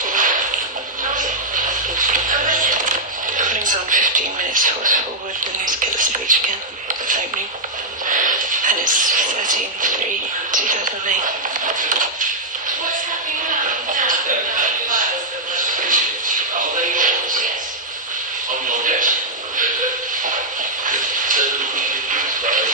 Recording's on 15 minutes forward, then let's get the speech again. It's opening. And it's 13/3/2008. What's happening now? Are they yours? Yes. On your desk? So we can use those.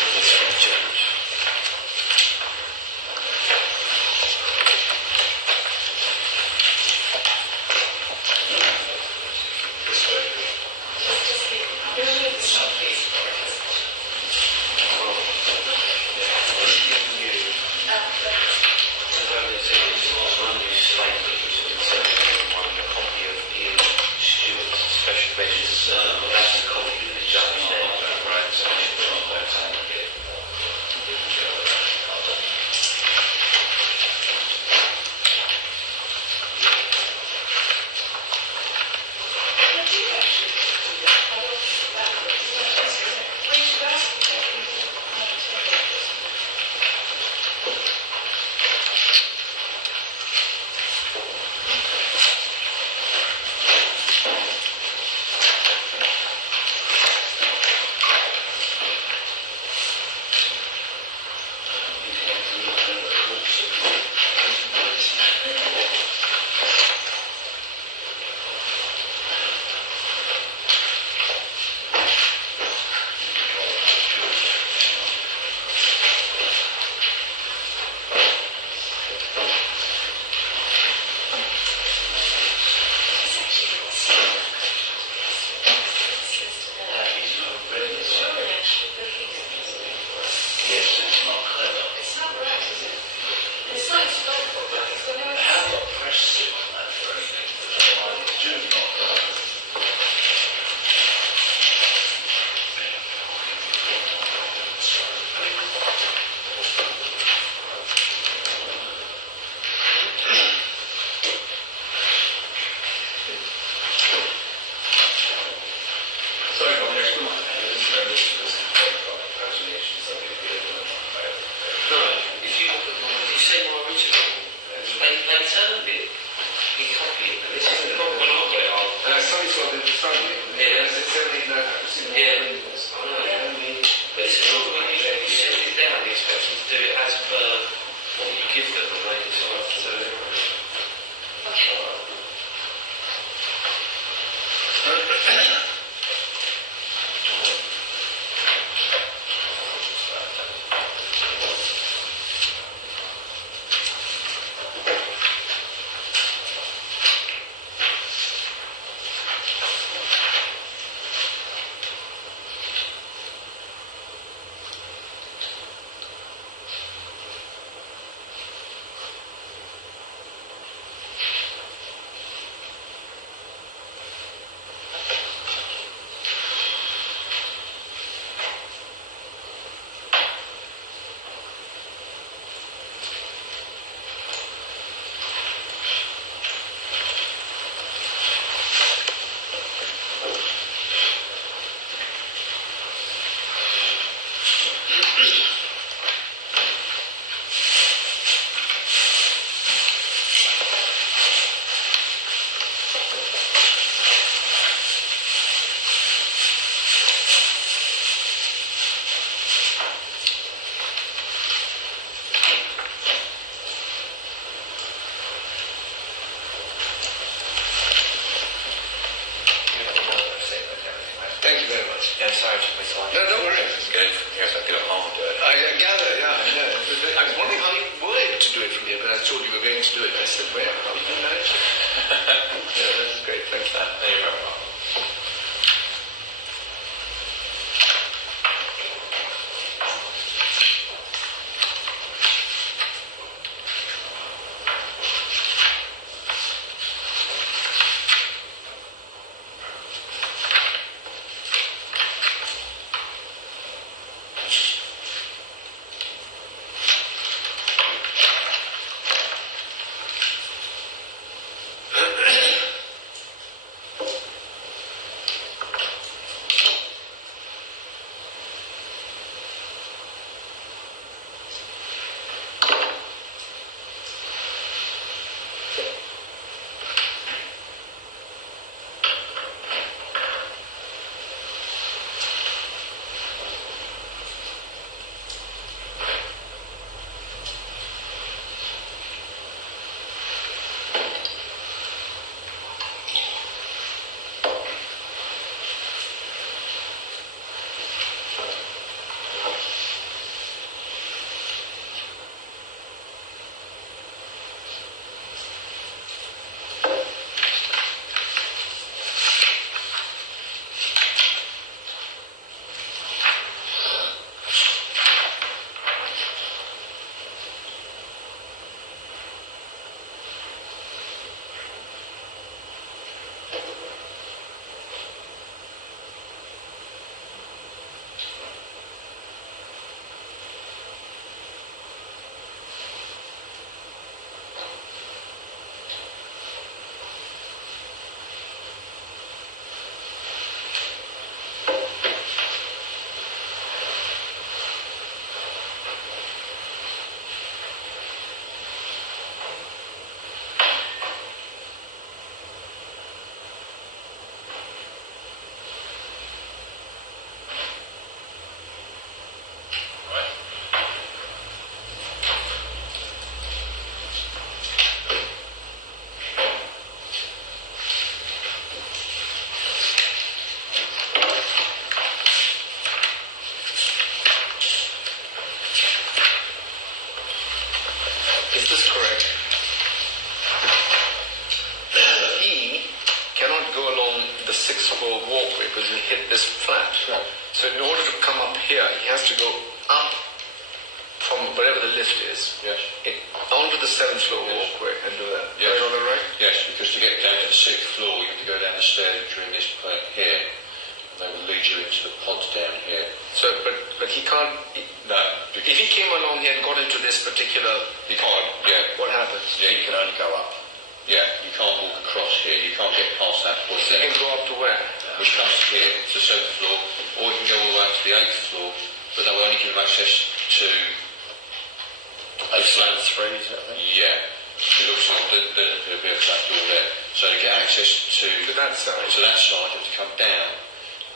because he hit this flat. Right. So in order to come up here, he has to go up from wherever the lift is, Yes. onto the 7th floor Yes. walkway and do that. Yes. Right on the right? Yes, because to get down to the 6th floor, you have to go down the stairs which are in this point here. And they will lead you into the pods down here. So, but he can't. No. If he came along here and got into this particular pod, what happens? Yeah, you can only go up. Yeah, you can't walk across here. You can't get past that point So he there. can go up to where? Which comes here, to the 7th floor, or you can go all the way up to the 8th floor, but that will only give him access to... 8/3, is that right? Yeah. It looks like there'll be a flat door there. So to get access to that side. you have to come down.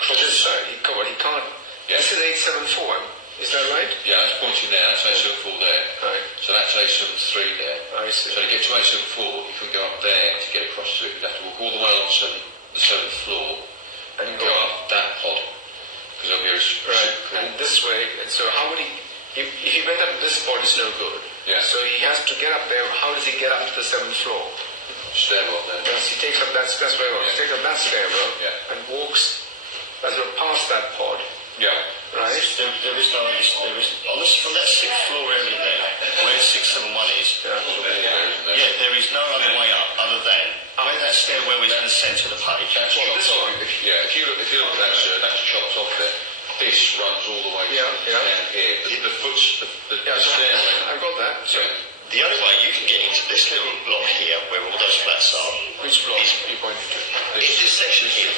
To this side. He can't. Yeah. This is 874. Is that right? Yeah, that's pointing there. That's 874 there. Right. So that's 873 there. I see. So to get to 874, you can go up there to get across to it. You'd have to walk all the way along the 7th floor and go up that pod. Because there'll be a Right. And this way. And so how would he? If he went up this pod, it's no good. Yeah. So he has to get up there. How does he get up to the 7th floor? stairwell there. Yes, he takes up that's very well. Yeah. He takes up that stairwell Yeah. and walks as well past that pod. Yeah. Right? There is no, on this, from that 6th floor area there, where 671 is, yeah, there is no other way up other than where that stairwell is in the centre of the page. That's Well, chopped this off. one. If you look at that, sir, that's chopped off there. This runs all the way down here. The foot's the stairway. I've got that. So, The only way you can get into this little block here, where all those flats are, which block are you pointing to? is this section here.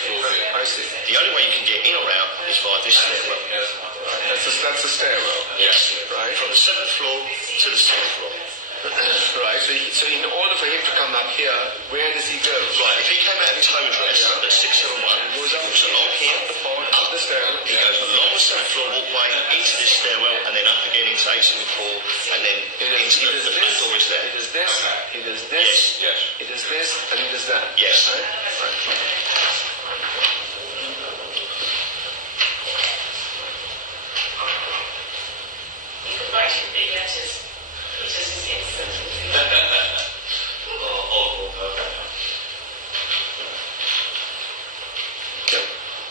I see. The only way you can get in or out is via this stairwell. That's the stairwell. Yes. Right. From the 7th floor to the 6th floor. Right. So in order for him to come up here, where does he go? Right, if he came out of his home address at 671, he walks along here, up the stairwell, he goes along the 7th floor walkway, into this stairwell, and then up again into 874, and then into the back door is there. It is this, it is this, Yes. it is this, and it is that. Yes. Right? Right. You could write in big letters. It just is instant.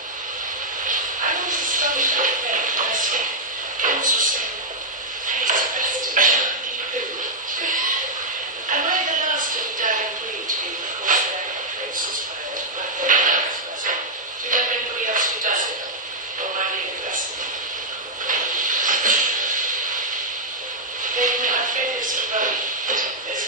I was astonished at that when I saw council saying, "Taste the best Am I the last of dying breed who, of course, their prince inspired by their parents? Do you know anybody else who does it? Or am I the only person? Then I've read this about this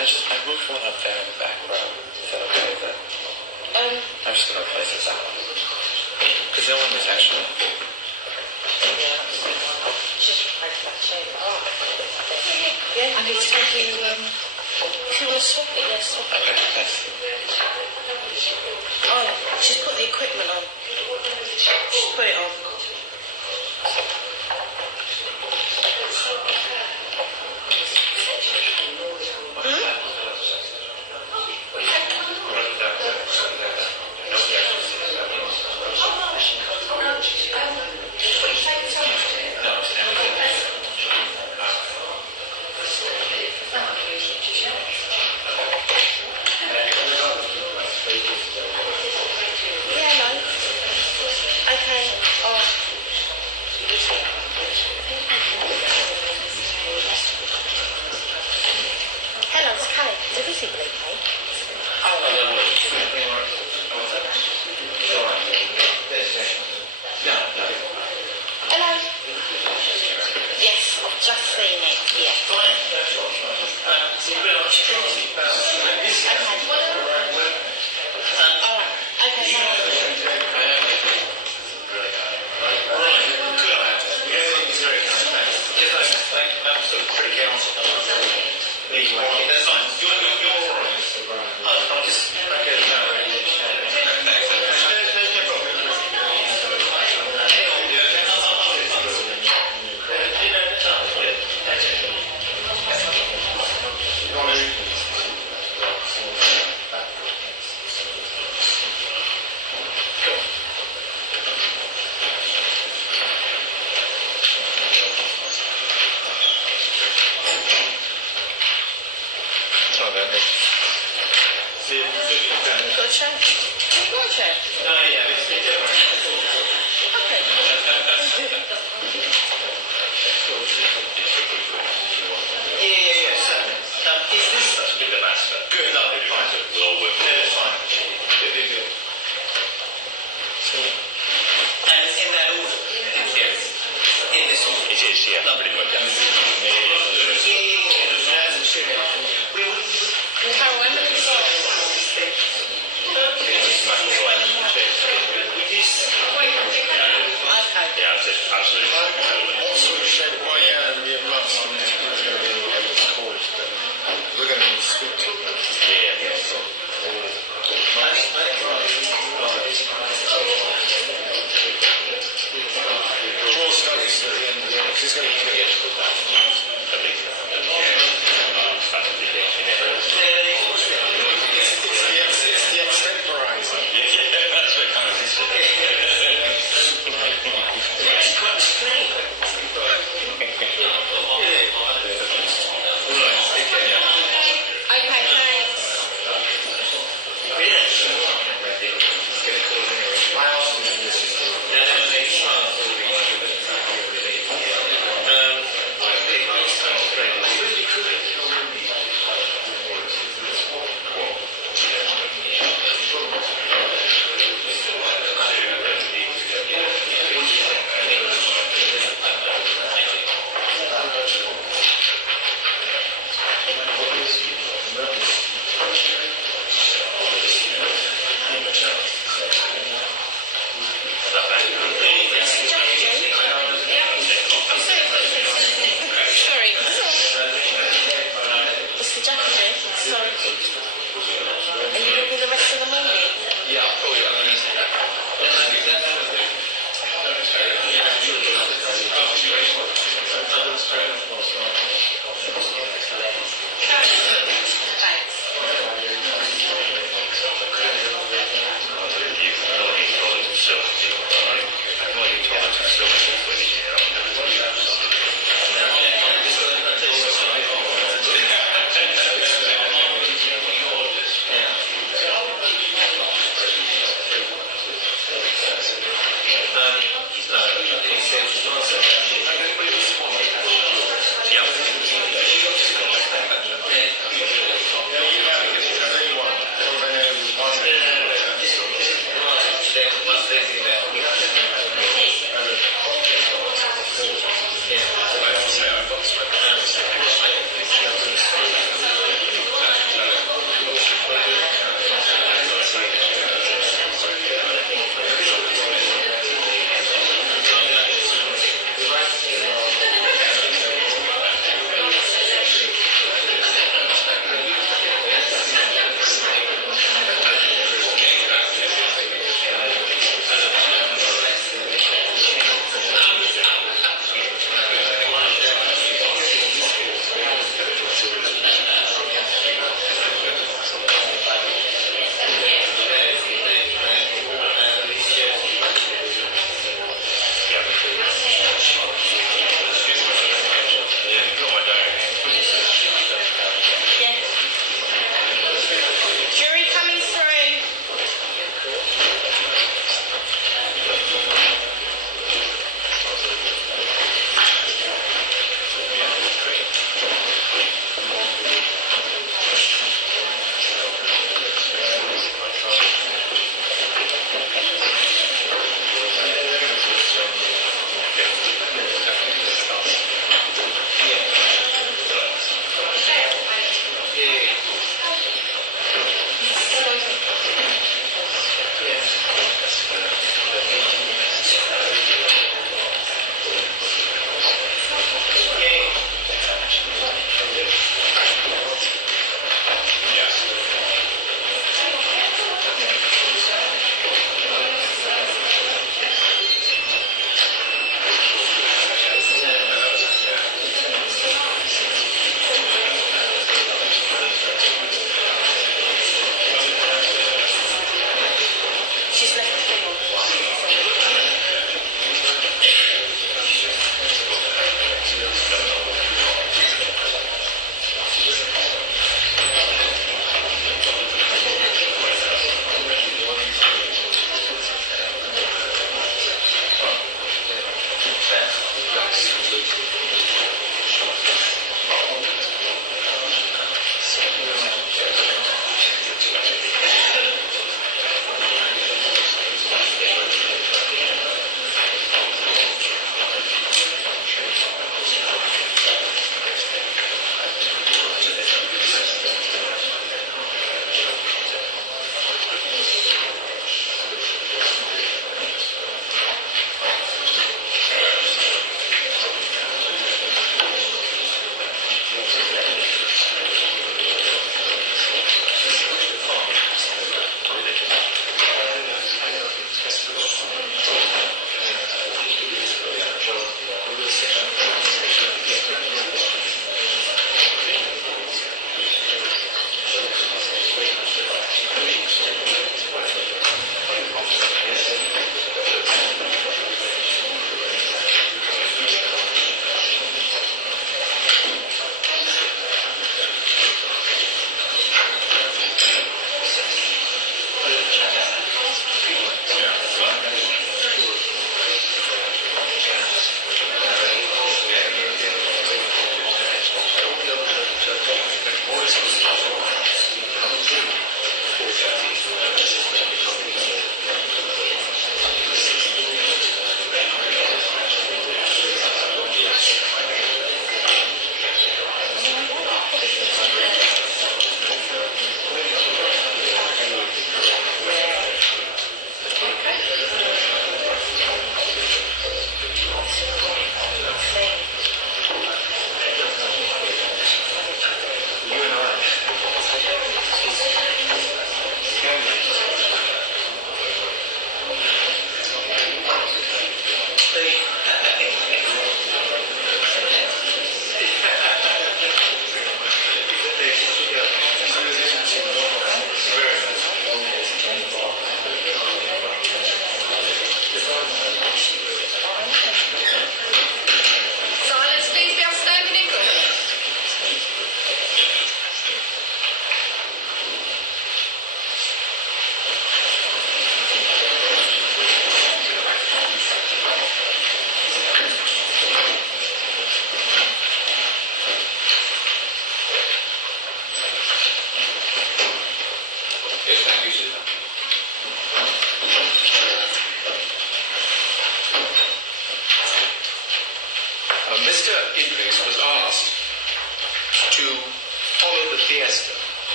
I moved one up there in the back row. Is that okay? But I'm just gonna replace it that one. Because that one was actually. Just replace that chair. Yeah, I need to take you, if you want to swap it, yeah, swap it. Okay, thanks. Oh, she's put the equipment on. She's put it on.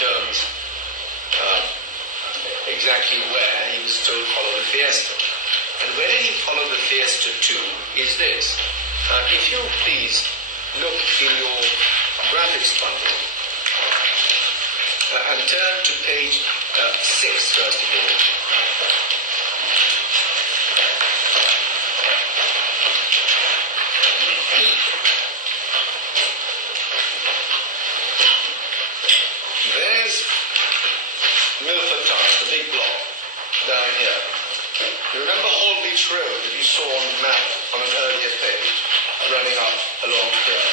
turns exactly where, he was told follow the Fiesta. And where did he follow the Fiesta to is this. If you please look in your graphics bundle and turn to page 6 first of all. There's Milford Town, the big block down here. You remember Holbeach Road that you saw on the map on an earlier page, running up along here?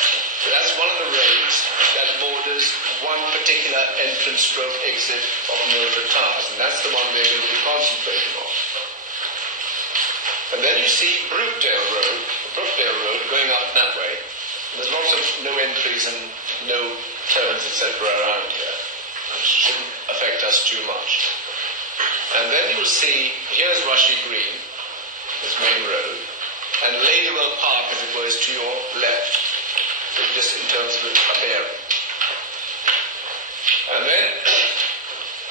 So that's one of the roads that borders one particular entrance stroke exit of Milford Towers, and that's the one we're going to be concentrating on. And then you see Brookdale Road going up that way. There's lots of no entries and no turns, etc. around here. It shouldn't affect us too much. And then you'll see, here's Rushy Green, this main road, and Ladywell Park, as it were, is to your left, so just in terms of a bearing. And then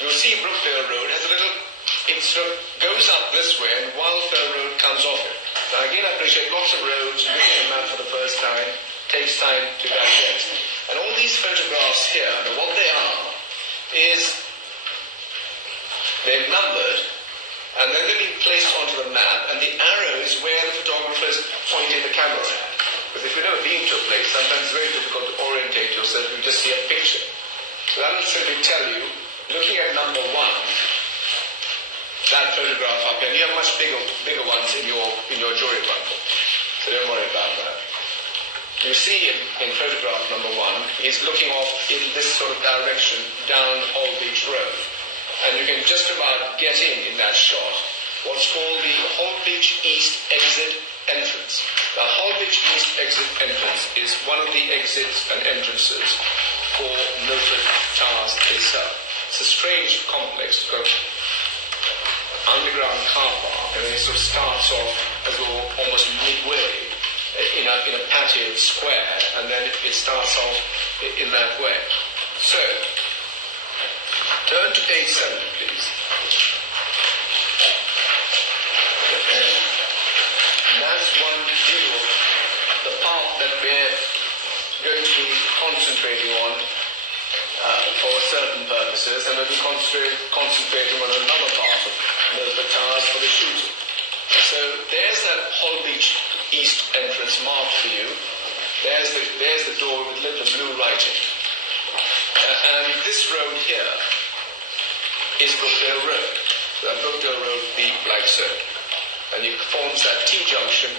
you'll see Brookdale Road has a little, it sort of goes up this way, and Wildfell Road comes off it. Now again, I appreciate lots of roads, looking at a map for the first time, takes time to digest. And all these photographs here, what they are, is they're numbered, and then they've been placed onto the map, and the arrow is where the photographers pointed the camera at. Because if you've never been to a place, sometimes it's very difficult to orientate yourself, you just see a picture. So that will simply tell you, looking at number 1, that photograph up here, and you have much bigger ones in your jury bundle, so don't worry about that. You see in photograph number 1, he's looking off in this sort of direction down Holbeach Road. And you can just about get in that shot what's called the Holbeach East Exit Entrance. The Holbeach East Exit Entrance is one of the exits and entrances for Milford Towers itself. It's a strange complex. It's got underground car park, and then it sort of starts off as though almost midway in a patio square, and then it starts off in that way. So, turn to page 7, please. That's one view of the part that we're going to be concentrating on for certain purposes, and we'll be concentrating on another part of the towers for the shooting. So there's that Holbeach East entrance marked for you. There's the door with little blue writing. And this road here is Brookdale Road. So that Brookdale Road would be like so. And it forms that T-junction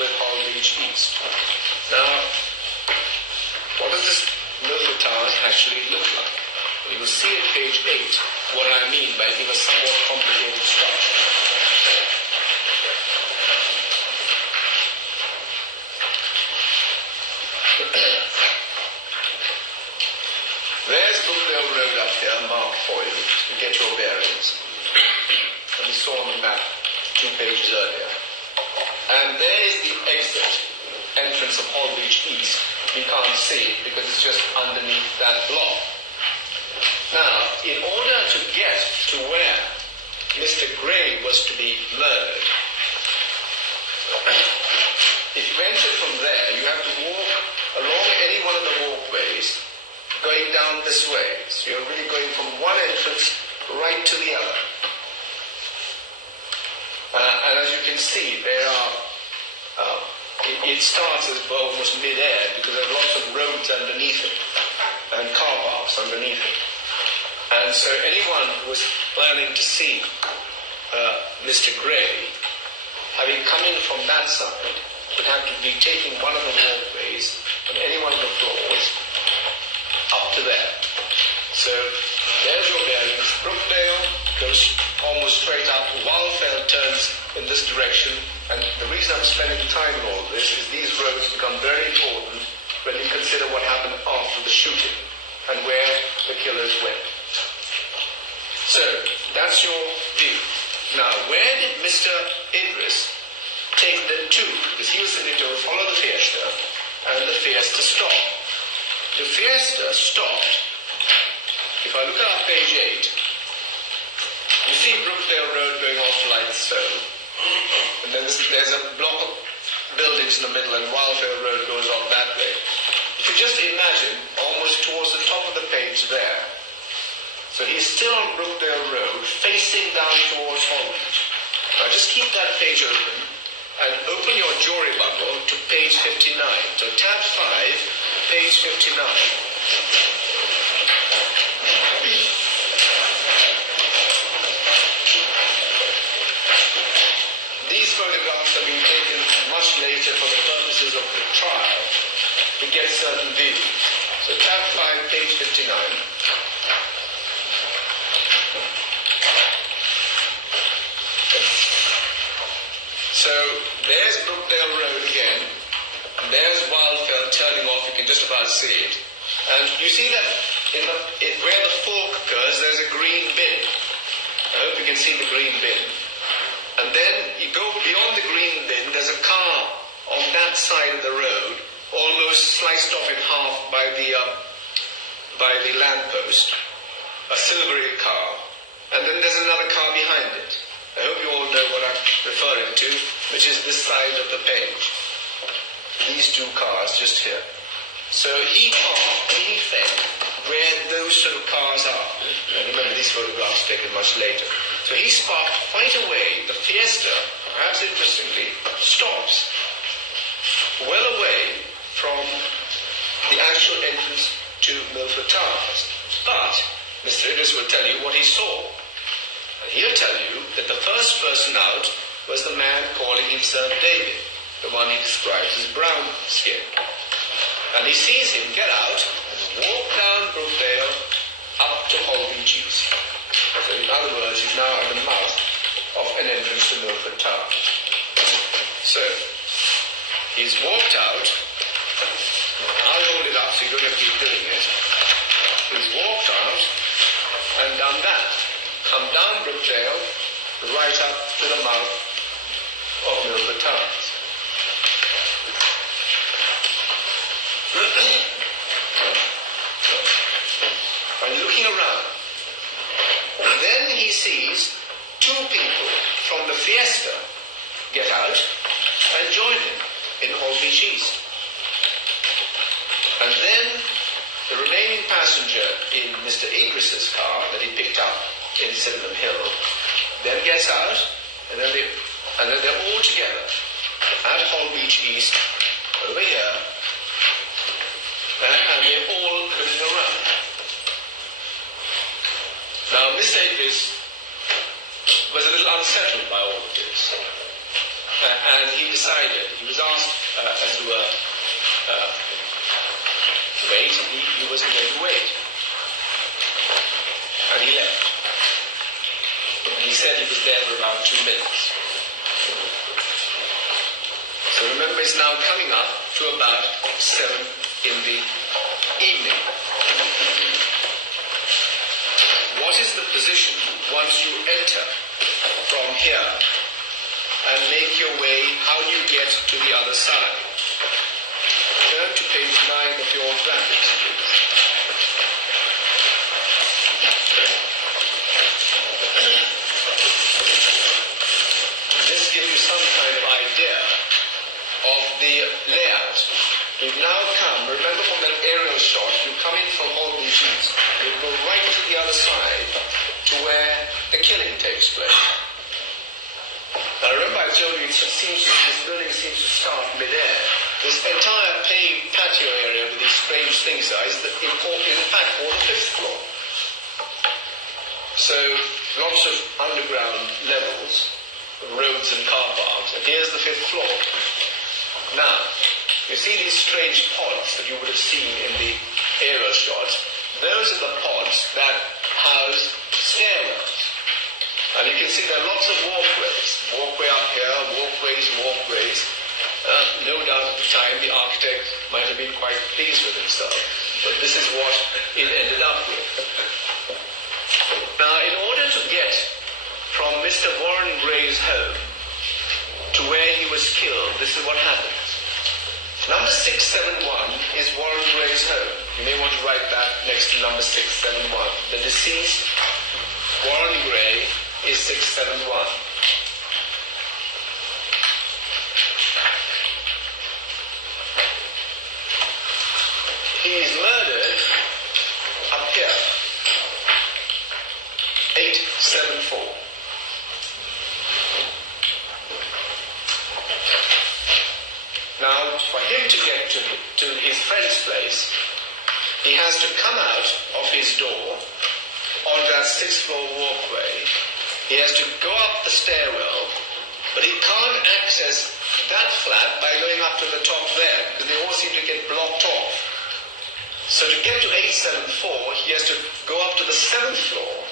with Holbeach East. Now, what does this Milford Towers actually look like? You will see at page 8 what I mean by being a somewhat complicated structure. There's Brookdale Road up here, marked for you, to get your bearings. And we saw on the map 2 pages earlier. And there is the exit, entrance of Holbeach East. You can't see it because it's just underneath that block. Now, in order to get to where Mr. Gray was to be murdered, if you enter from there, you have to walk along any one of the walkways going down this way. So you're really going from one entrance right to the other. And as you can see, there are, it starts as well almost mid-air because there are lots of roads underneath it and car parks underneath it. And so anyone who was planning to see Mr. Gray, having come in from that side, would have to be taking one of the walkways on any one of the floors up to there. So there's your bearings. Brookdale goes almost straight up. Wildfell turns in this direction. And the reason I'm spending time on all this is these roads become very important when you consider what happened after the shooting and where the killers went. So that's your view. Now, where did Mr. Idris take them to? Because he was simply told, follow the Fiesta, and the Fiesta stopped. The Fiesta stopped. If if I look at our page 8, you see Brookdale Road going off like so. And then there's a block of buildings in the middle and Wildfell Road goes on that way. If you just imagine, almost towards the top of the page there, so he's still on Brookdale Road, facing down towards Holland. Now just keep that page open and open your jewelry bundle to page 59. So tab 5, page 59. These photographs have been taken much later for the purposes of the trial to get certain views. So tab 5, page 59. So there's Brookdale Road again, and there's Wildfell turning off, you can just about see it. And you see that where the fork occurs, there's a green bin. I hope you can see the green bin. And then you go beyond the green bin, there's a car on that side of the road, almost sliced off in half by the lamppost, a silvery car. And then there's another car behind it. I hope you all know what I'm referring to, which is this side of the page. These two cars just here. So he parked, in effect, where those sort of cars are. And remember, these photographs taken much later. So he's parked quite away. The Fiesta, perhaps interestingly, stops well away from the actual entrance to Milford Towers. But Mr. Idris will tell you what he saw. And he'll tell you that the first person out was the man calling himself David, the one he describes as brown skin. And he sees him get out and walk down Brookdale up to Holbeach East. So in other words, he's now at the mouth of an entrance to Milford Town. So he's walked out. I'll hold it up so you don't have to keep doing it. He's walked out and done that. Come down Brookdale, right up to the mouth of Milford Towers. And looking around, then he sees two people from the Fiesta get out and join him in Holbeach East. And then the remaining passenger in Mr. Idris's car that he picked up in Sydenham Hill then gets out, and then they're all together at Holbeach East over here, and they're all looking around. Now, Mr. Idris was a little unsettled by all of this, and he decided, he was asked as to wait, he wasn't going to wait. And he left. And he said he was there for about 2 minutes. So remember, it's now coming up to about 7 in the evening. What is the position once you enter from here and make your way, how do you get to the other side? Turn to page 9 of your graphics, please. This gives you some kind of idea of the layout. We've now come, remember from that aerial shot, you come in from Holbeach East, you go right to the other side to where the killing takes place. Now remember I told you this building seems to start mid-air. This entire paved patio area with these strange things is in fact called the 5th floor. So lots of underground levels, roads and car parks, and here's the 5th floor. Now, you see these strange pods that you would have seen in the aerial shots. Those are the pods that house stairwells. And you can see there are lots of walkways. Walkway up here, walkways. No doubt at the time the architect might have been quite pleased with himself. But this is what it ended up with. Now, in order to get from Mr. Warren Gray's home to where he was killed, this is what happens. Number 671 is Warren Gray's home. You may want to write that next to number 671. The deceased, Warren Gray, is 671. He is murdered up here, 874. Now, for him to get to his friend's place, he has to come out of his door onto that 6th floor walkway. He has to go up the stairwell, but he can't access that flat by going up to the top there, because they all seem to get blocked off. So to get to 874, he has to go up to the 7th floor,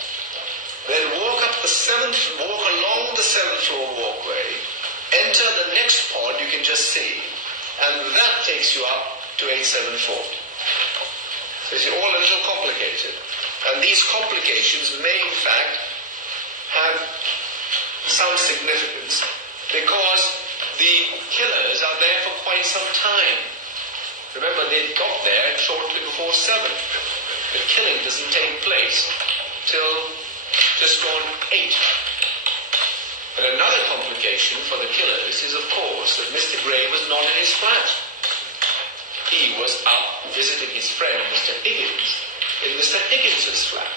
then walk along the 7th floor walkway, enter the next pod you can just see, and that takes you up to 874. So you see, all a little complicated. And these complications may in fact have some significance because the killers are there for quite some time. Remember, they got there shortly before 7. The killing doesn't take place till just gone 8. But another complication for the killers is, of course, that Mr. Gray was not in his flat. He was up visiting his friend, Mr. Higgins, in Mr. Higgins's flat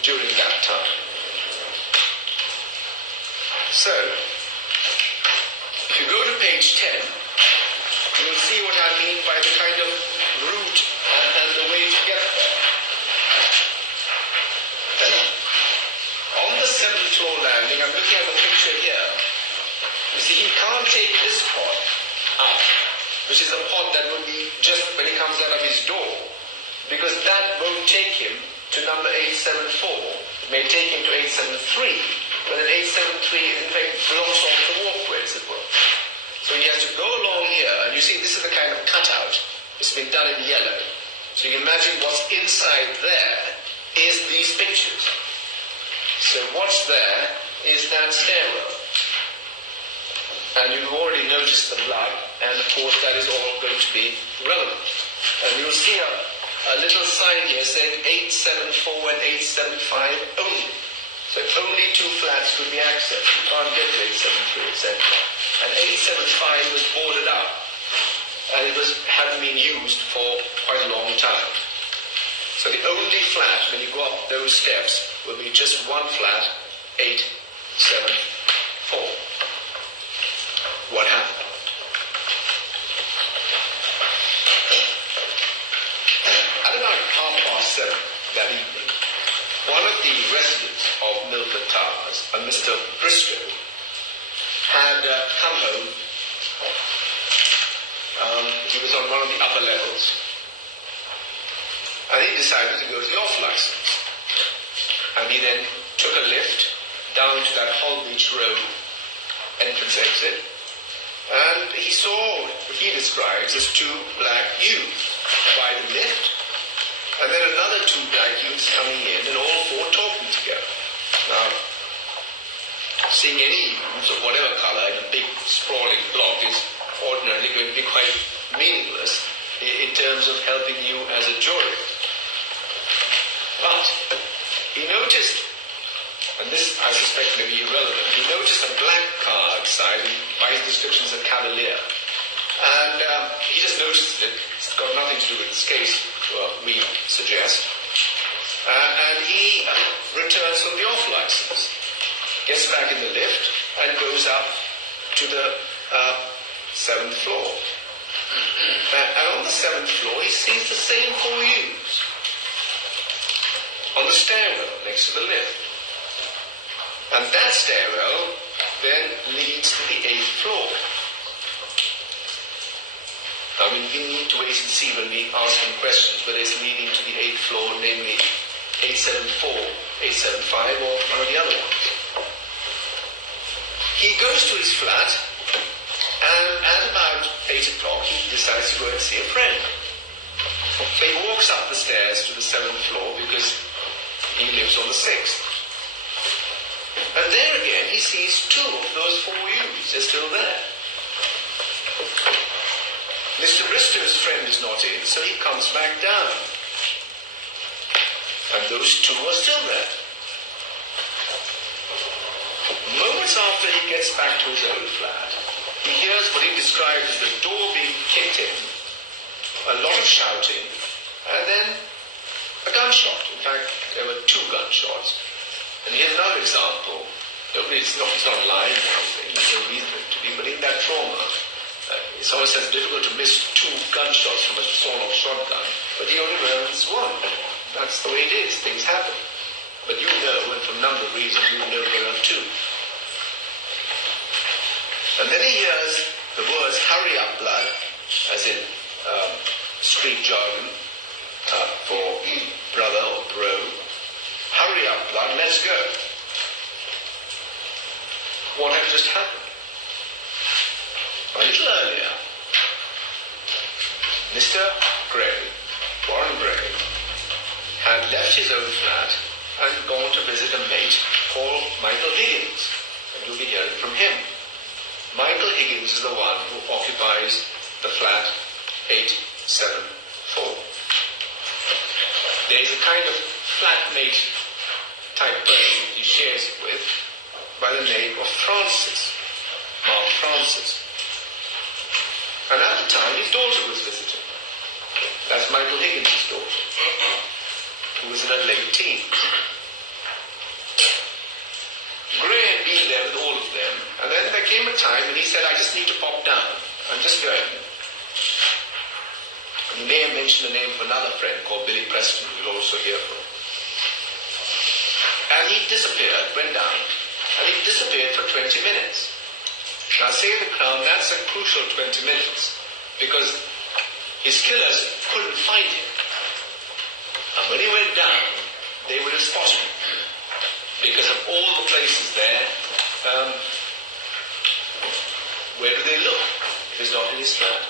during that time. So, if you go to page 10, you will see what I mean by the kind of route and the way to get there. On the 7th floor landing, I'm looking at the picture here. You see, he can't take this pod up, which is a pod that would be just when he comes out of his door, because that won't take him to number 874. It may take him to 873, but then 873 in fact blocks off the walkway, as it were. So he has to go along here, and you see this is the kind of cutout. It's been done in yellow. So you can imagine what's inside there is these pictures. So what's there is that stairwell. And you've already noticed the blood, and of course that is all going to be relevant. And you'll see a little sign here saying 874 and 875 only. So only 2 flats could be accessed. You can't get to 873, etc. And 875 was boarded up, and it hadn't been used for quite a long time. So the only flat, when you go up those steps, will be just one flat, 874. What happened? At about 7:30 that evening, one of the residents of Milford Towers, a Mr. Briscoe, had come home. He was on one of the upper levels, and he decided to go to the off license. And he then took a lift down to that Holbeach Road entrance exit, and he saw what he describes as 2 black youths by the lift, and then another 2 black youths coming in, and all 4 talking together. Now, seeing any youths of whatever colour in a big sprawling block is ordinarily going to be quite meaningless in terms of helping you as a jury. But he noticed, and this I suspect may be irrelevant, he noticed a black car outside, by his description as a Cavalier. And he just noticed it. It's got nothing to do with this case, we suggest. And he returns from the off license, gets back in the lift, and goes up to the 7th floor. And on the 7th floor, he sees the same 4 youths on the stairwell next to the lift. And that stairwell then leads to the 8th floor. I mean, we need to wait and see when we ask him questions whether it's leading to the 8th floor, namely 874, 875, or one of the other ones. He goes to his flat, and at about 8 o'clock, he decides to go and see a friend. So he walks up the stairs to the 7th floor because he lives on the 6th. And there again, he sees 2 of those 4 youths. They're still there. Mr. Bristow's friend is not in, so he comes back down. And those two are still there. Moments after he gets back to his own flat, he hears what he describes as the door being kicked in, a lot of shouting, and then a gunshot. In fact, there were 2 gunshots. And here's another example. It's not live or anything, there's no reason for it to be, but in that trauma, it's always difficult to miss 2 gunshots from a sawn-off shotgun, but he only remembers 1. That's the way it is, things happen. But you know, and for a number of reasons, you know there are 2. And then he hears the words, "Hurry up, blood," as in street jargon for brother or bro. "Hurry up, blood, let's go." What had just happened? A little earlier, Mr. Gray, Warren Gray, had left his own flat and gone to visit a mate called Michael Higgins. And you'll be hearing from him. Michael Higgins is the one who occupies the flat 874. There is a kind of flatmate type person he shares it with by the name of Francis, Mark Francis. And at the time his daughter was visiting. That's Michael Higgins' daughter, who was in her late teens. Gray had been there with all of them, and then there came a time when he said, "I just need to pop down. I'm just going." And he may have mentioned the name of another friend called Billy Preston, who you'll also hear from. And he disappeared, went down, and he disappeared for 20 minutes. Now, say the Crown, that's a crucial 20 minutes, because his killers couldn't find him. And when he went down, they would have spotted him. Because of all the places there, where do they look if it's not in his flat?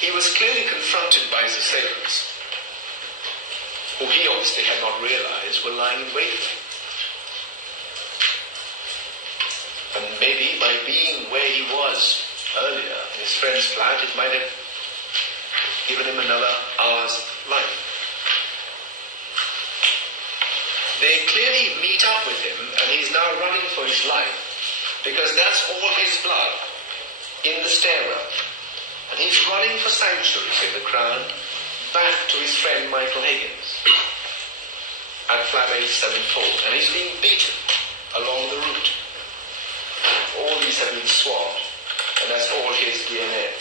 He was clearly confronted by his assailants, who he obviously had not realized were lying in wait for him. And maybe by being where he was earlier, in his friend's flat, it might have given him another hour's life. They clearly meet up with him, and he's now running for his life, because that's all his blood in the stairwell. And he's running for sanctuary, said the Crown, back to his friend Michael Higgins at flat 874. And he's being beaten along the route. All these have been swabbed, and that's all his DNA.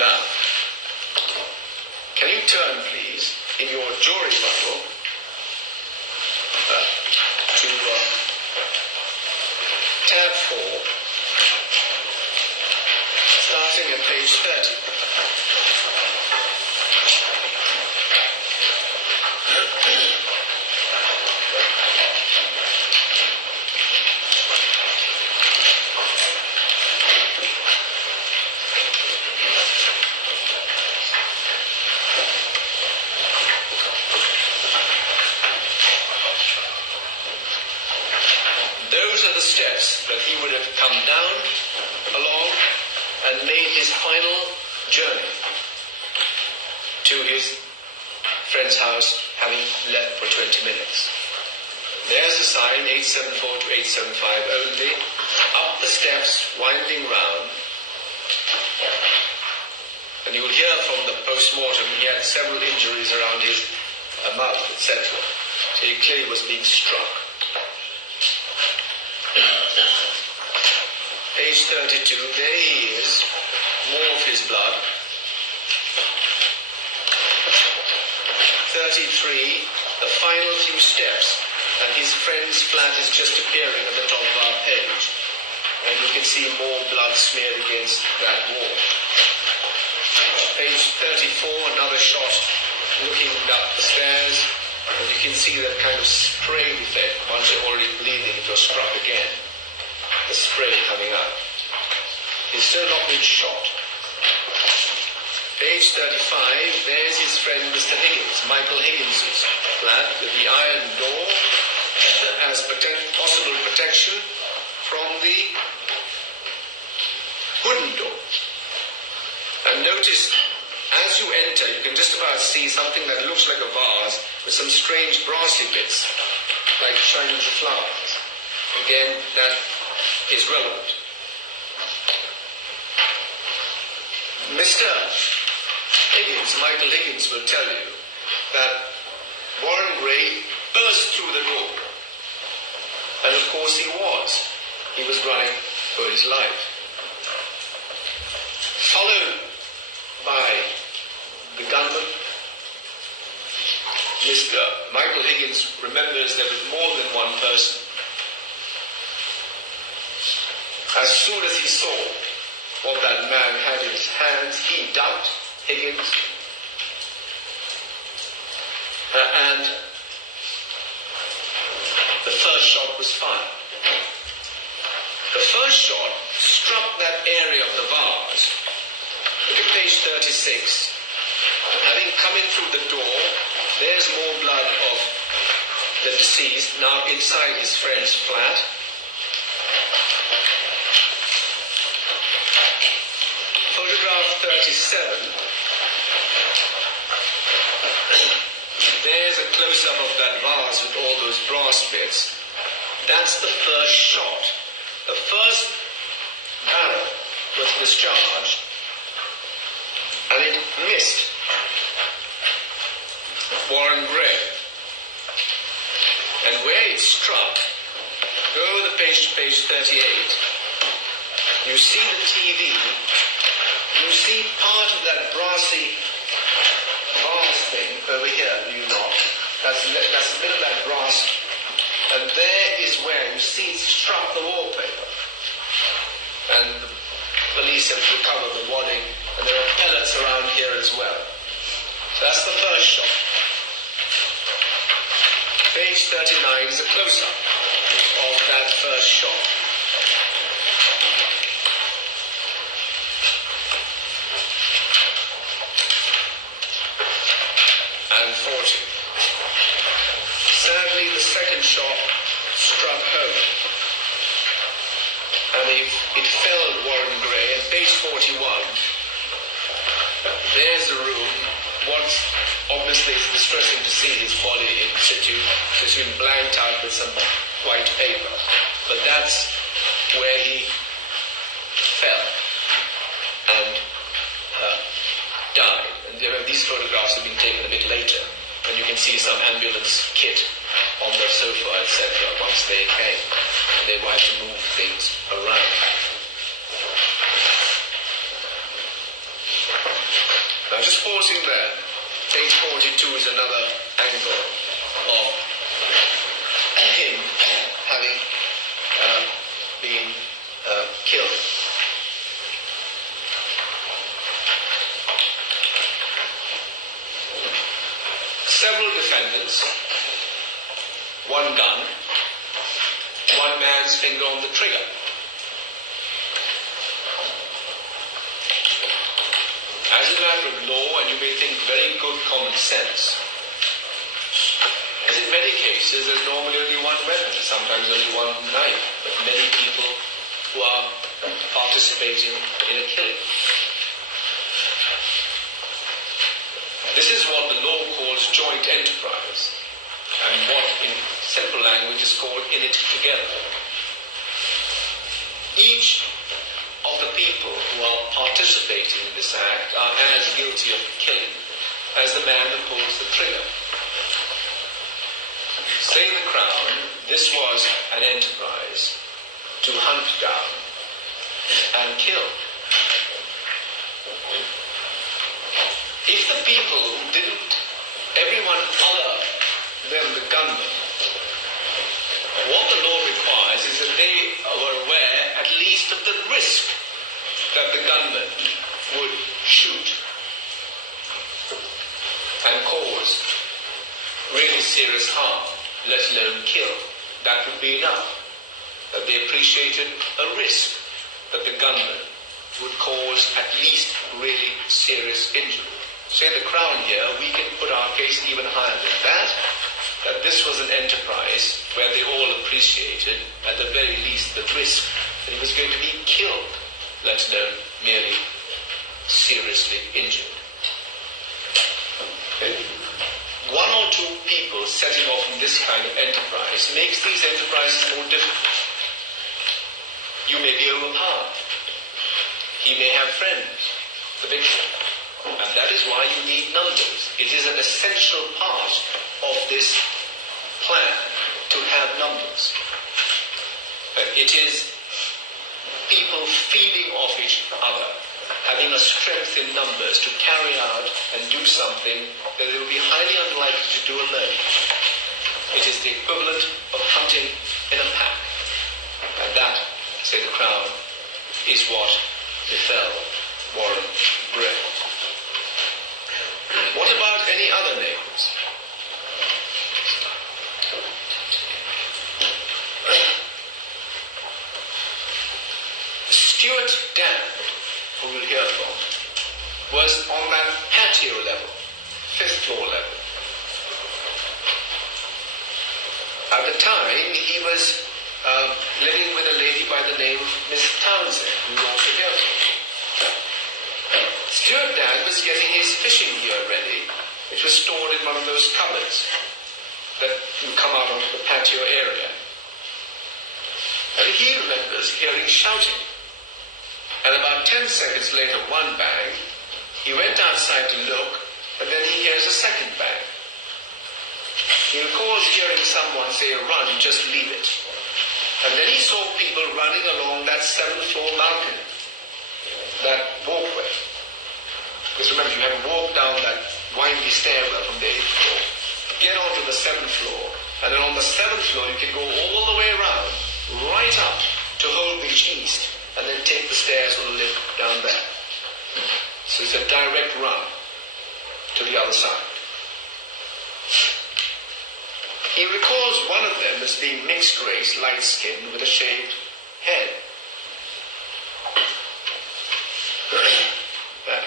Now, can you turn, please, in your jury bundle to tab 4, starting at page 30. Those are the steps that he would have come down along and made his final journey to his friend's house, having left for 20 minutes. There's a sign, 874 to 875 only, up the steps, winding round. And you will hear from the post-mortem, he had several injuries around his mouth, etc. So he clearly was being struck. Page 32, there he is, more of his blood. 33, the final few steps, and his friend's flat is just appearing at the top of our page. And you can see more blood smeared against that wall. Page 34, another shot looking up the stairs, and you can see that kind of spray effect once you're already bleeding if you're struck again. The spray coming out. He's still not been shot. Page page 35, there's his friend Mr. Higgins, Michael Higgins' flat with the iron door as possible protection from the wooden door. And notice, as you enter, you can just about see something that looks like a vase with some strange brassy bits, like Chinese flowers. Again, that is relevant. Mr. Higgins, Michael Higgins, will tell you that Warren Gray burst through the door. And of course he was. He was running for his life. Followed by the gunman. Mr. Michael Higgins remembers there was more than one person. As soon as he saw what that man had in his hands, he ducked, Higgins, and the first shot was fired. The first shot struck that area of the vase. Look at page 36. Having come in through the door, there's more blood of the deceased now inside his friend's flat. Photograph 37. There's a close-up of that vase with all those brass bits. That's the first shot. The first barrel was discharged and it missed Warren Gray. And where it struck, go the page to page 38. You see the TV. You see part of that brassy vase thing over here, do you not? That's the middle of that brass. And there is where you see it struck the wallpaper. And the police have recovered the wadding, and there are pellets around here as well. That's the first shot. Page 39 is a close-up of that first shot. And 40. Sadly, the second shot struck home. And it felled Warren Gray. And page 41, there's the room. Once, obviously, it's distressing to see his body in situ, just been blanked out with some white paper. But that's where he fell and died. And these photographs have been taken a bit later, and you can see some ambulance kit on the sofa, etc. once they came, and they had to move things around. Now just pausing there, page 42 is another angle of him having been killed. Several defendants, one gun, one man's finger on the trigger. As a matter of law, and you may think very good common sense, as in many cases, there's normally only one weapon, sometimes only one knife, but many people who are participating in a killing. This is what the law calls joint enterprise, and what in simple language is called in it together. Each of the people who are participating in this act are as guilty of killing as the man who pulls the trigger. Say the Crown, this was an enterprise to hunt down and kill. If the people who didn't, everyone other than the gunman, what the law requires is that they were aware at least of the risk that the gunman would shoot and cause really serious harm, let alone kill. That would be enough. That they appreciated a risk that the gunman would cause at least really serious injury. Say the Crown here, we can put our case even higher than that this was an enterprise where they all appreciated, at the very least, the risk that he was going to be killed, let alone merely seriously injured. Okay. One or two people setting off in this kind of enterprise makes these enterprises more difficult. You may be overpowered. He may have friends, the victim. And that is why you need numbers. It is an essential part of this plan to have numbers. It is people feeding off each other, having a strength in numbers to carry out and do something that they will be highly unlikely to do alone. It is the equivalent of hunting in a pack. And that, say the Crown, is what befell Warren Gray. What about any other names? Stuart Dan, who we'll hear from, was on that patio level, 5th floor level. At the time, he was living with a lady by the name of Miss Townsend, who we also hear from. Stuart Dan was getting his fishing gear ready, which was stored in one of those cupboards that you come out onto the patio area. And he remembers hearing shouting. And about 10 seconds later, one bang. He went outside to look, and then he hears a second bang. He recalls hearing someone say, "Run, just leave it." And then he saw people running along that 7th floor balcony, that walkway. Because remember, you have to walk down that windy stairwell from the 8th floor, get onto the 7th floor, and then on the 7th floor you can go all the way around, right up to Holbeach East, and then take the stairs or the lift down there. So it's a direct run to the other side. He recalls one of them as being mixed race, light-skinned, with a shaved head.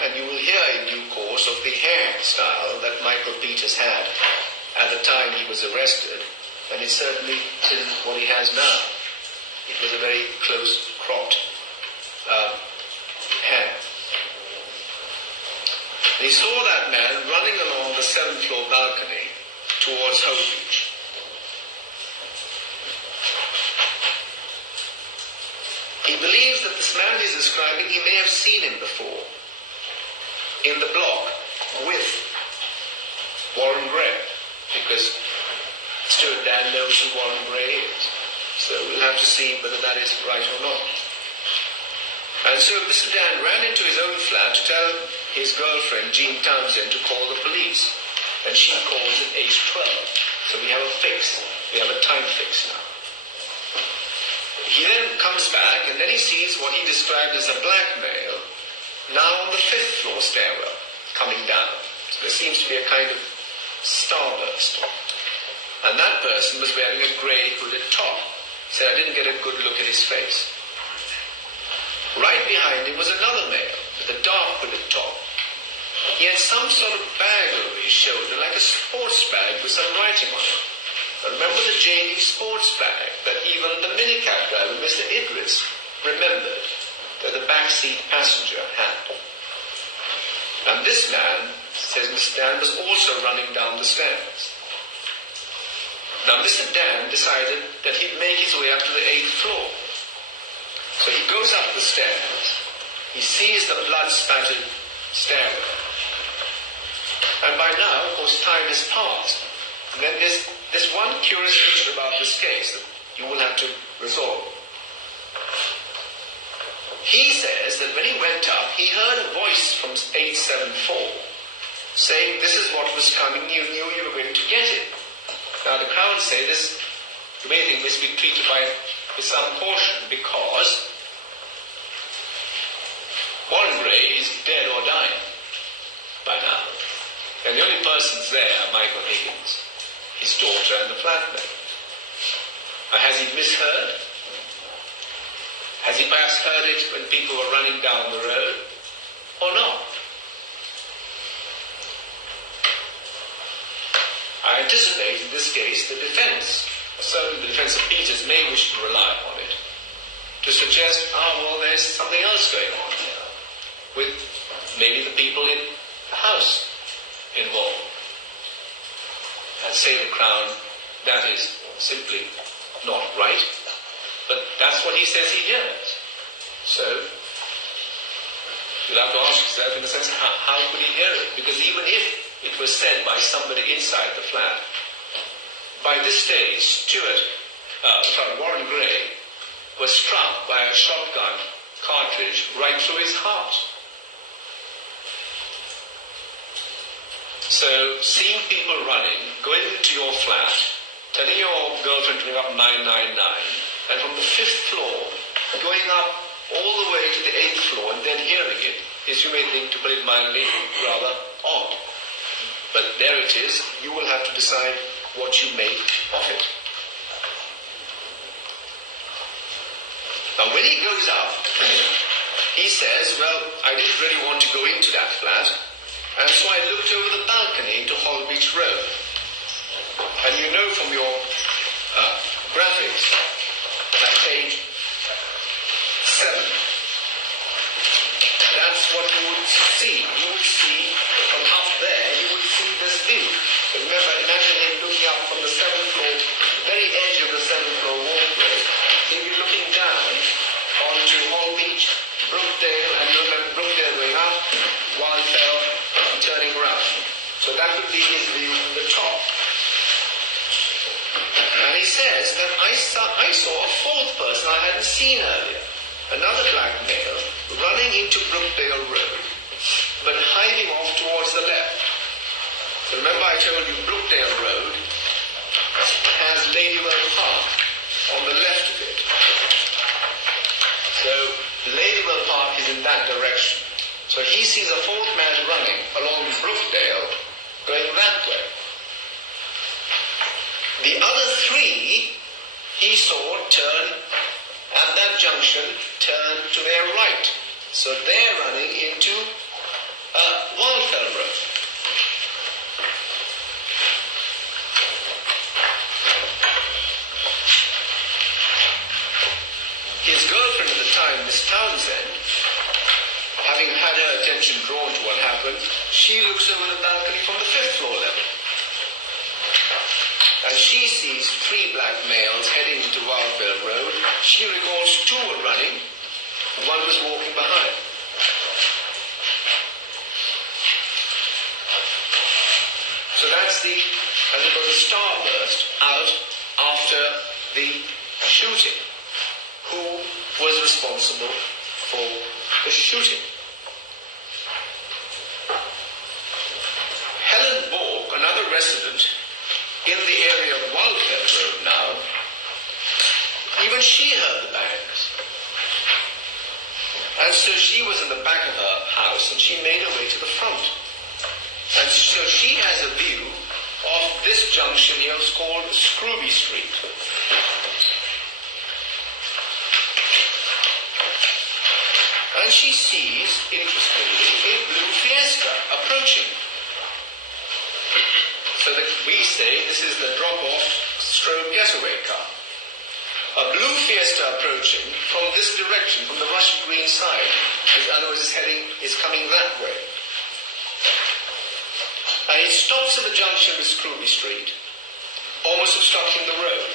And you will hear in due course of the hairstyle that Michael Peters had at the time he was arrested, and it certainly isn't what he has now. It was a very close cropped hair. He saw that man running along the 7th floor balcony towards Holbeach. He believes that this man he's describing, he may have seen him before in the block with Warren Gray, because Stuart Dan knows who Warren Gray is. So we'll have to see whether that is right or not. And so Mr. Dan ran into his own flat to tell his girlfriend, Jean Townsend, to call the police. And she calls at age 12. So we have a fix. We have a time fix now. He then comes back, and then he sees what he described as a black male, now on the 5th floor stairwell, coming down. So there seems to be a kind of starburst. And that person was wearing a grey hooded top. He said, I didn't get a good look at his face. Right behind him was another male with a dark hooded top. He had some sort of bag over his shoulder, like a sports bag with some writing on it. Remember the JD sports bag that even the minicab driver, Mr. Idris, remembered that the backseat passenger had. And this man, says Mr. Dan, was also running down the stairs. Now Mr. Dan decided that he'd make his way up to the 8th floor. So he goes up the stairs. He sees the blood-spattered stairwell. And by now, of course, time has passed. And then there's one curious feature about this case that you will have to resolve. He says that when he went up, he heard a voice from 874 saying, this is what was coming, you knew you were going to get it. Now the Crown say this, you may think this be treated with some caution, because Warren Gray is dead or dying by now. And the only persons there are Michael Higgins, his daughter, and the flatmate. Now, has he misheard? Has Has he perhaps heard it when people were running down the road or not? I anticipate in this case the defense, certainly the defense of Peters may wish to rely upon it to suggest, well, there's something else going on here with maybe the people in the house involved. And say the Crown, that is simply not right. But that's what he says he hears. So, you'll have to ask yourself in a sense, how could he hear it? Because even if it was said by somebody inside the flat, by this stage, Warren Gray was struck by a shotgun cartridge right through his heart. So, seeing people running, going into your flat, telling your girlfriend to ring up 999, and from the 5th floor, going up all the way to the 8th floor and then hearing it, is, you may think, to put it mildly, rather odd. But there it is, you will have to decide what you make of it. Now when he goes up, he says, well, I didn't really want to go into that flat, and so I looked over the balcony into Holbeach Road. And you know from your graphics that page 7, that's what you would see. You would see from up there, you would see this view. So remember, imagine him looking up from the 7th floor, very edge of the 7th floor walkway. He'll be looking down onto Holbeach, Brookdale, and you remember Brookdale going up, Wildfell, turning round. So that would be his view from the top. And he says that I saw a 4th person I hadn't seen earlier. Another black male running into Brookdale Road, but hiding off towards the left. So remember I told you Brookdale Road has Ladywell Park on the left of it. So Ladywell Park is in that direction. So he sees a 4th man running along Brookdale, going that way. The other 3 he saw turn at that junction, turn to their right. So they're running into Wildfell Road. His girlfriend at the time, Miss Townsend, having had her attention drawn to what happened, she looks over the balcony from the 5th floor level. And she sees 3 black males heading into Wildfell Road. She recalls 2 were running, 1 was walking behind. So that's the starburst out after the shooting. Who was responsible for the shooting? Helen Bork, another resident in the area of Wildfell Road now, even she heard the bangs. And so she was in the back of her house and she made her way to the front. And so she has a view of this junction here called Scrooby Street. And she sees, interestingly, a blue Fiesta approaching. So that we say this is the drop-off stroke getaway car. A blue Fiesta approaching from this direction, from the Russian Green side. In other words, is coming that way. And it stops at the junction with Scrooby Street, almost obstructing the road.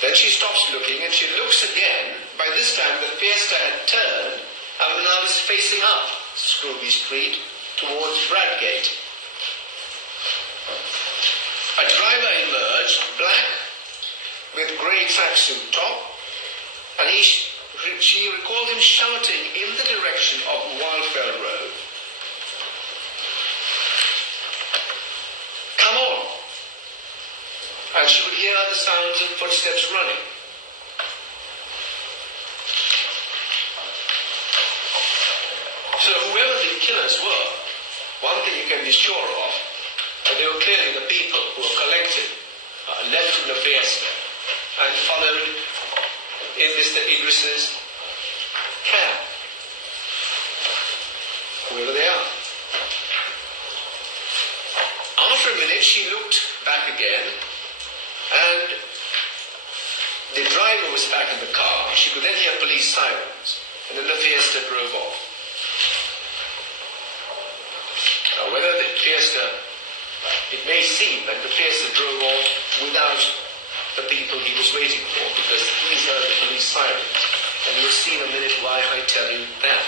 Then she stops looking and she looks again. By this time the Fiesta had turned and now is facing up Scrooby Street towards Bradgate. A driver emerged, black, with grey tracksuit top, and she recalled him shouting in the direction of Wildfell Road, "Come on!" And she would hear the sounds of footsteps running. So whoever the killers were, one thing you can be sure of, they were clearly the people who were collected, left in the Fiesta, and followed in Mr. Idris's cab. Whoever they are. After a minute, she looked back again, and the driver was back in the car. She could then hear police sirens, and then the Fiesta drove off. Now, whether the Fiesta, it may seem that the Fiesta drove off without the people he was waiting for, because he heard the police sirens. And you'll see in a minute why I tell you that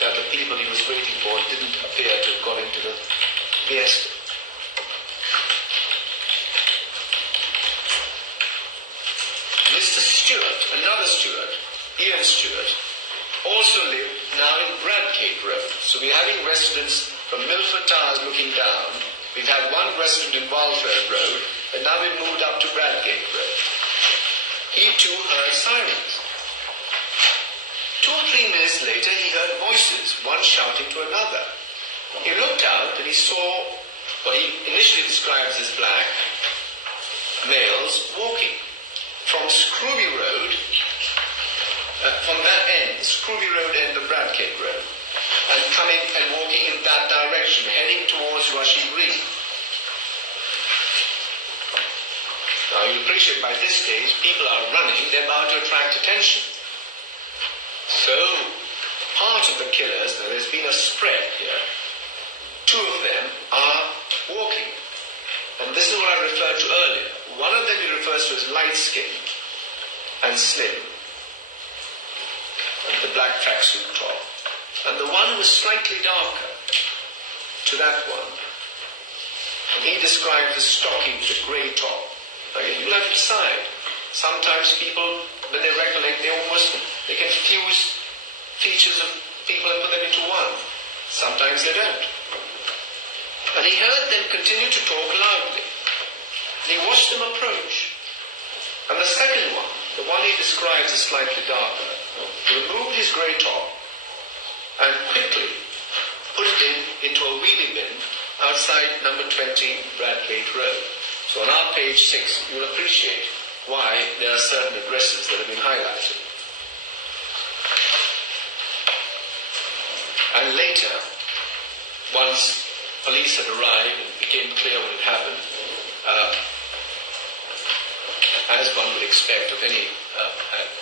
the people he was waiting for didn't appear to have gone into the Fiesta. Mr. Stewart, another Stewart, Ian Stewart, also lived now in Bradgate Road. So we're having residents from Milford Towers looking down. We've had one resident in Walford Road, and now we've moved up to Bradgate Road. He too heard sirens. 2 or 3 minutes later, he heard voices, one shouting to another. He looked out and he saw what he initially describes as black males walking from Scrooby Road, from that end, Scrooby Road end of Bradgate Road, and coming and walking in that direction, heading towards Rushy Green. Now you'll appreciate by this stage, people are running, they're bound to attract attention. So, part of the killers, now there's been a spread here. 2 of them are walking. And this is what I referred to earlier. One of them he refers to as light-skinned and slim, and the black tracksuit top. And the one was slightly darker to that one. And he described the stocky with a grey top. Now you'll have to decide. Sometimes people, when they recollect, they can fuse features of people and put them into one. Sometimes they don't. And he heard them continue to talk loudly. And he watched them approach. And the second one, the one he describes as slightly darker, removed his grey top and quickly put it into a wheelie bin outside number 20 Bradgate Road. So on our page 6, you'll appreciate why there are certain addresses that have been highlighted. And later, once police had arrived and it became clear what had happened, as one would expect of any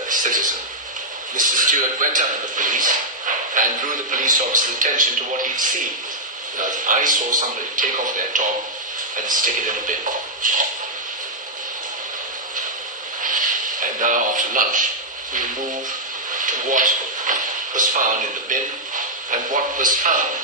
citizen, Mr. Stewart went up to the police and drew the police officer's attention to what he'd seen. I saw somebody take off their top and stick it in a bin. And now, after lunch, we move to what was found in the bin. And what was found